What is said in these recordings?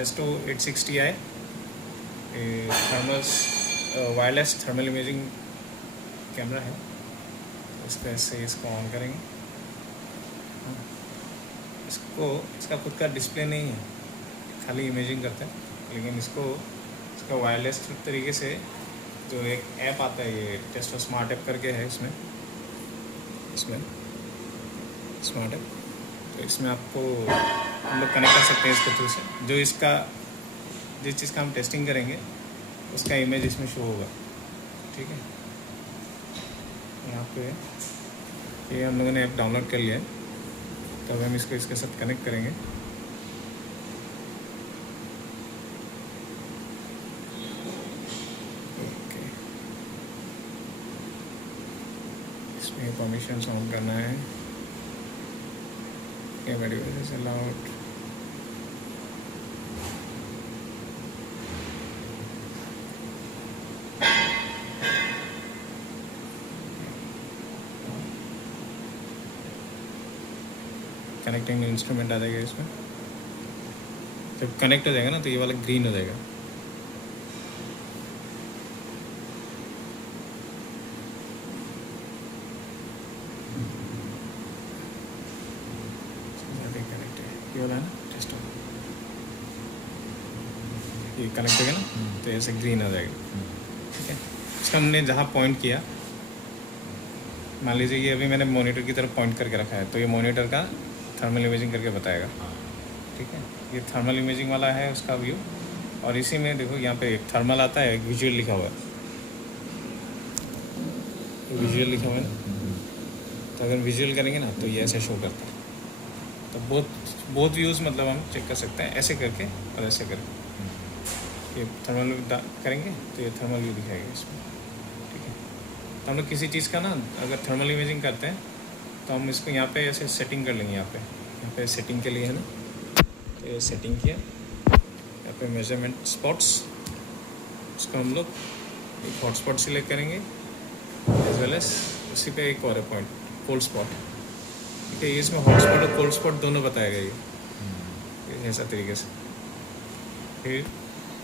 Testo 860i thermal wireless thermal imaging camera है। इस पर से इसको ऑन करेंगे। इसका खुद का डिस्प्ले नहीं है, खाली इमेजिंग करते हैं, लेकिन इसका वायरलेस तरीके से जो एक ऐप आता है, ये टेस्टो स्मार्ट ऐप करके है, इसमें स्मार्ट ऐप, तो इसमें आपको हम लोग कनेक्ट कर सकते हैं इसके थ्रू से। जो जिस चीज़ का हम टेस्टिंग करेंगे उसका इमेज इसमें शो होगा। ठीक है, यहाँ पे ये हम लोगों ने ऐप डाउनलोड कर लिया है, तो अब हम इसको इसके साथ कनेक्ट करेंगे। ओके, इसमें परमिशन ऑन करना है। Camera devices allowed, connecting instrument आ जाएगा इसमें। जब कनेक्ट हो जाएगा ना तो ये वाला ग्रीन हो जाएगा। कनेक्ट है, ये वाला है ना टेस्ट, ये कनेक्ट होगा ना तो ऐसे ग्रीन हो जाएगा। ठीक है, इसका हमने जहाँ पॉइंट किया, मान लीजिए ये अभी मैंने मॉनिटर की तरफ पॉइंट करके रखा है, तो ये मॉनिटर का थर्मल इमेजिंग करके बताएगा। ठीक है, ये थर्मल इमेजिंग वाला है उसका व्यू। और इसी में देखो यहाँ पे एक थर्मल आता है, एक विजुअल लिखा हुआ है, विजुअल लिखा हुआ है ना, तो अगर विजुअल करेंगे ना तो ये ऐसे शो करता है। तो बहुत व्यूज़ मतलब हम चेक कर सकते हैं ऐसे करके और ऐसे करके। ये थर्मल करेंगे तो ये थर्मल व्यू दिखाएगा इसमें। ठीक है, तो हम लोग किसी चीज़ का ना अगर थर्मल इमेजिंग करते हैं तो हम इसको यहाँ पे ऐसे सेटिंग कर लेंगे। यहाँ पे सेटिंग के लिए है ना, तो ये सेटिंग किया, यहाँ पे मेजरमेंट स्पॉट्स, उसको हम लोग एक हॉटस्पॉट सिलेक्ट करेंगे, एज वेल एज उसी पे एक और है पॉइंट, कोल्ड स्पॉट। ठीक है, इसमें हॉटस्पॉट और कोल्ड स्पॉट दोनों बताएगा ये ऐसा तरीके से। फिर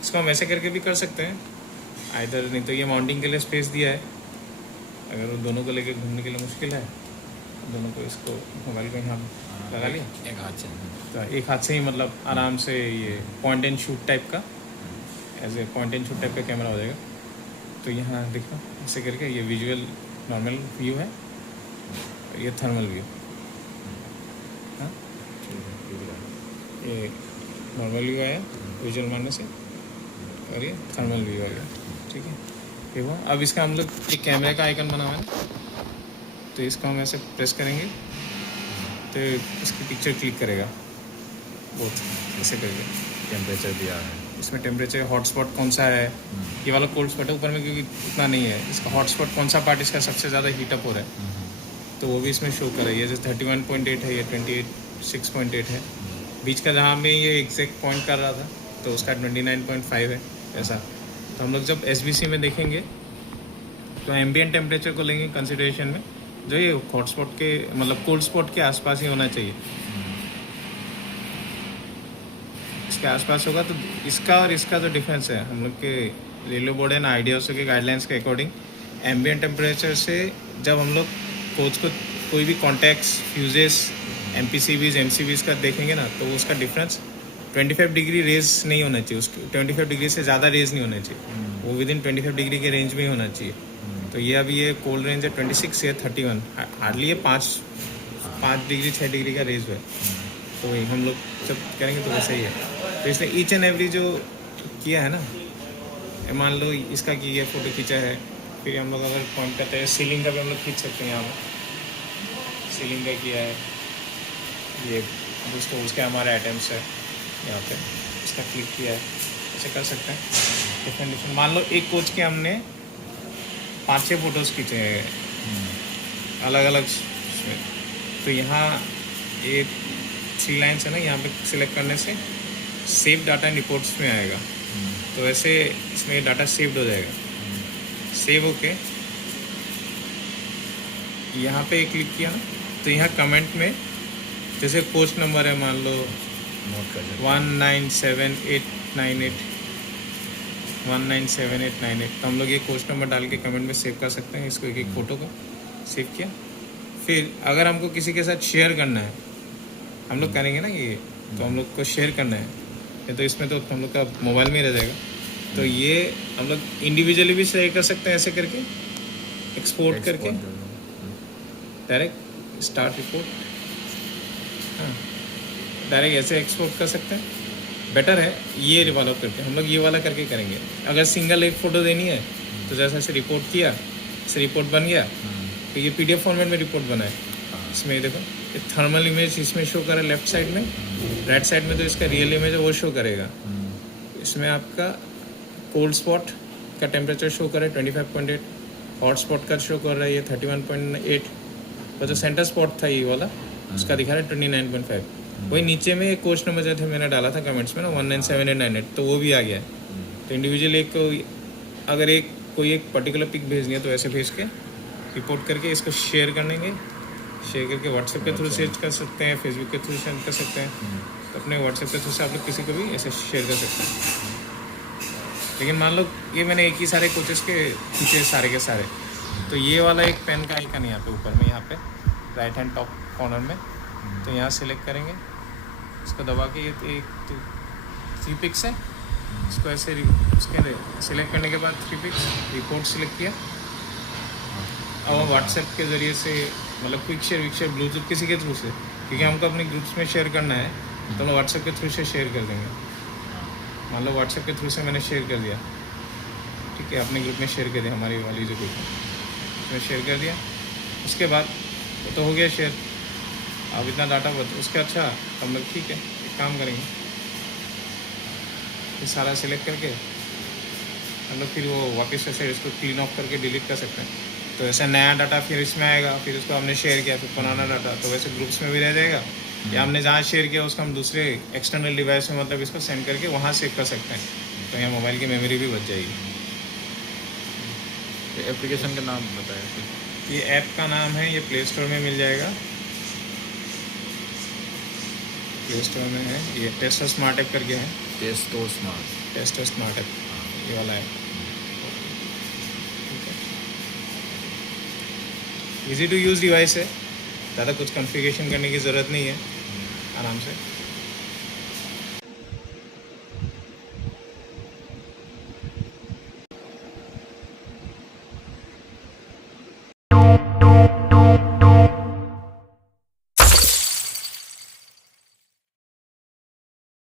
इसको हम ऐसे करके भी कर सकते हैं आइधर, नहीं तो ये माउंटिंग के लिए स्पेस दिया है, अगर वो दोनों को लेके घूमने के लिए मुश्किल है, दोनों को इसको मोबाइल को यहाँ लगा लिया एक हाथ से, तो एक हाथ से ही मतलब आराम से ये पॉइंट एंड शूट टाइप का, as a point and shoot type का कैमरा हो जाएगा। तो यहाँ देखो ऐसे करके ये विजुअल नॉर्मल व्यू है, ये थर्मल व्यू। हाँ, ये नॉर्मल व्यू आया विजुअल मारने से, और ये थर्मल व्यू आ गया। ठीक है, ये हुआ। अब इसका हम लोग एक कैमरे का आइकन बना हुआ है ना, तो इसको हम ऐसे प्रेस करेंगे तो इसकी पिक्चर क्लिक करेगा, बहुत ऐसे करके। टेम्परेचर दिया है इसमें टेम्परेचर, हॉटस्पॉट कौन सा है, ये वाला कोल्ड स्पॉट है ऊपर में क्योंकि उतना नहीं है, इसका हॉटस्पॉट कौन सा पार्ट इसका सबसे ज़्यादा हीटअप हो रहा है तो वो भी इसमें शो कर रहा है। ये जैसे 31.8 है, ये 26.8 है, बीच का जहाँ में ये एग्जैक्ट पॉइंट कर रहा था तो उसका 29.5 है ऐसा। तो हम लोग जब SBC में देखेंगे तो एम्बिएंट टेम्परेचर को लेंगे कंसिडरेशन में, जो ये हॉटस्पॉट के मतलब कोल्ड स्पॉट के आसपास ही होना चाहिए। इसके आसपास होगा तो इसका और इसका जो डिफरेंस है, हम लोग के रेलवे बोर्ड एंड आईडीएसओ के गाइडलाइंस के अकॉर्डिंग एम्बिएंट टेम्परेचर से जब हम लोग कोच को कोई भी कॉन्टैक्ट्स, फ्यूजेस, MPCBs, MCBs का देखेंगे ना तो उसका डिफरेंस 25 डिग्री रेज नहीं होना चाहिए, उसकी 25 डिग्री से ज़्यादा रेज नहीं होना चाहिए, वो विद इन 25 डिग्री के रेंज में ही होना चाहिए। तो ये अभी ये कोल्ड रेंज है 26 से 31, हार्डली ये 5 डिग्री 6 डिग्री का रेंज है। तो वही हम लोग जब करेंगे तो वैसा ही है। तो इसलिए ईच एंड एवरी जो किया है ना, मान लो इसका की है फ़ोटो खींचा है, फिर हम लोग अगर पॉइंट करते हैं सीलिंग का भी हम लोग खींच सकते हैं। यहाँ पर सीलिंग का किया है, ये दोस्तों उसके हमारे आइटम्स है, यहाँ पे इसका क्लिक किया है, ऐसे कर सकते हैं डिफरेंट। मान लो एक कोच के हमने 5-6 फ़ोटोज़ खींचे हैं अलग अलग उसमें, तो यहाँ ये 3 लाइन्स है ना, यहाँ पे सिलेक्ट करने से सेव डाटा रिपोर्ट्स में आएगा, तो वैसे इसमें डाटा सेव्ड हो जाएगा। सेव होके यहाँ पे क्लिक किया ना तो यहाँ कमेंट में जैसे पोस्ट नंबर है मान लो नोट कर लेते 197898 197898। तो हम लोग ये कोच नंबर डाल के कमेंट में सेव कर सकते हैं इसको, एक एक फ़ोटो को सेव किया। फिर अगर हमको किसी के साथ शेयर करना है, हम लोग करेंगे ना ये, तो हम लोग को शेयर करना है ये, तो इसमें तो हम लोग का मोबाइल में ही रह जाएगा। तो ये हम लोग इंडिविजुअली भी शेयर कर सकते हैं ऐसे करके, एक्सपोर्ट करके डायरेक्ट स्टार्ट रिपोर्ट, हाँ डायरेक्ट ऐसे एक्सपोर्ट कर सकते हैं। बेटर है ये वाला करके, हम लोग ये वाला करके करेंगे। अगर सिंगल एक फ़ोटो देनी है तो जैसे ऐसे रिपोर्ट किया, ऐसे रिपोर्ट बन गया, तो ये PDF फॉर्मेट में रिपोर्ट बना है। इसमें ये देखो, ये थर्मल इमेज इसमें शो करे लेफ्ट साइड में, राइट साइड में तो इसका रियल इमेज है वो शो करेगा। इसमें आपका कोल्ड स्पॉट का टेम्परेचर शो करे 25.8, हॉट स्पॉट का शो कर रहा है ये 31.8, और जो सेंटर स्पॉट था ये वाला उसका दिखा रहा है 29.5। वही नीचे में एक कोच नंबर जो थे मैंने डाला था कमेंट्स में ना 197898, तो वो भी आ गया है। तो इंडिविजुअल एक अगर एक कोई एक पर्टिकुलर पिक भेजनी है तो ऐसे भेज के रिपोर्ट करके इसको शेयर कर देंगे, शेयर करके व्हाट्सएप के थ्रू शेयर कर सकते हैं, फेसबुक के थ्रू शेयर कर सकते हैं। तो अपने व्हाट्सएप के थ्रू से आप लोग किसी को भी ऐसे शेयर कर सकते हैं। लेकिन मान लो ये मैंने एक ही सारे कोचेस के खींचे सारे के सारे, तो ये वाला एक पेन का आइकन यहाँ पे ऊपर में, यहाँ पे राइट हैंड टॉप कॉर्नर में, तो यहाँ सेलेक्ट करेंगे, इसको दबा के ये एक 3 पिक्स है, इसको ऐसे उसके सिलेक्ट करने के बाद 3 पिक्स रिपोर्ट सिलेक्ट किया। अब हम व्हाट्सएप के ज़रिए से मतलब क्विक शेयर ब्लूटूथ किसी के थ्रू से, क्योंकि हमको अपने ग्रुप्स में शेयर करना है तो हम व्हाट्सएप के थ्रू से शेयर कर देंगे। मान लो व्हाट्सएप के थ्रू से मैंने शेयर कर दिया, ठीक है, अपने ग्रुप में शेयर कर दिया, हमारी वाली जो ग्रुप है उसमें शेयर कर दिया। उसके बाद तो हो गया शेयर, अब इतना डाटा उसके अच्छा हम लोग ठीक है एक काम करेंगे, ये सारा सिलेक्ट करके हम लोग फिर वो वापस से इसको क्लीन ऑफ करके डिलीट कर सकते हैं। तो ऐसा नया डाटा फिर इसमें आएगा, फिर उसको हमने शेयर किया, फिर पुराना डाटा तो वैसे ग्रुप्स में भी रह जाएगा, या हमने जहाँ शेयर किया उसको हम दूसरे एक्सटर्नल डिवाइस में मतलब इसको सेंड करके वहाँ सेव कर सकते हैं। तो यहाँ मोबाइल की मेमोरी भी बच जाएगी। एप्लीकेशन का नाम बताया फिर? ये ऐप का नाम है, ये प्ले स्टोर में मिल जाएगा, प्ले स्टोर में है, ये टेस्टर स्मार्ट ऐप करके है, टेस्टर स्मार्ट ऐप ये वाला है। इजी टू यूज़ डिवाइस है, ज़्यादा कुछ कॉन्फ़िगरेशन करने की ज़रूरत नहीं है, आराम से